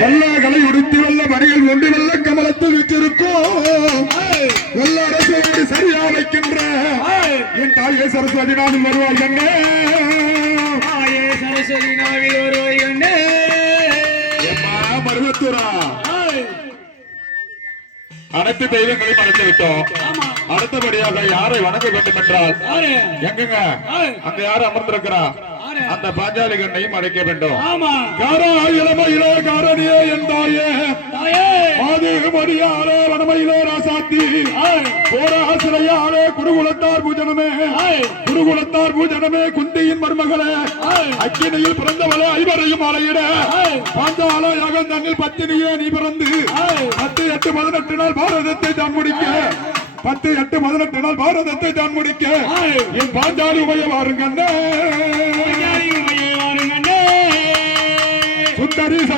வெள்ளாகளை உடுத்தி வெள்ள மணிகள் கொண்டு வெள்ள கமலத்தில் வச்சிருக்கோம் வெள்ள அரசு சரியா வைக்கின்ற என் தாயே சரஸ்வதி நாளில் வருவாய் என்ன ஆயே சரஸ்வதி நாவில் வருவாய் கண்ணே. எம்மா மருவத்தூரா அனைத்து தெய்வங்களையும் அழைத்து விட்டோம். அடுத்தபடியாக யாரை வணங்க வேண்டும் என்றால் எங்கங்க? அங்க யாரு அமர்ந்திருக்கிறா? அந்த பாஞ்சாலி கண்ணையும் அழைக்க வேண்டும். ஆமா. காரா இளமையிலே காரணியே என் தாயே. மடியாரே வனமையிலே ராசாத்தி. போராசிரையாரே குருகுலத்தார் பூஜனமே. குருகுலத்தார் பூஜனமே குந்தியின் மருமகளே. அக்கினியில் பிறந்தவளே ஐவரையும் அலையிட பாஞ்சால யகந்தனில் பத்தினியே நீ பிறந்து. பத்து எட்டு பதினெட்டு நாள் பாரதத்தை தான் முடிக்க. பத்து எட்டு பதினெட்டு நாள் பாரதத்தை தான் முடிக்க. என் பாஞ்சாலி உமைய வாருங்க that is all.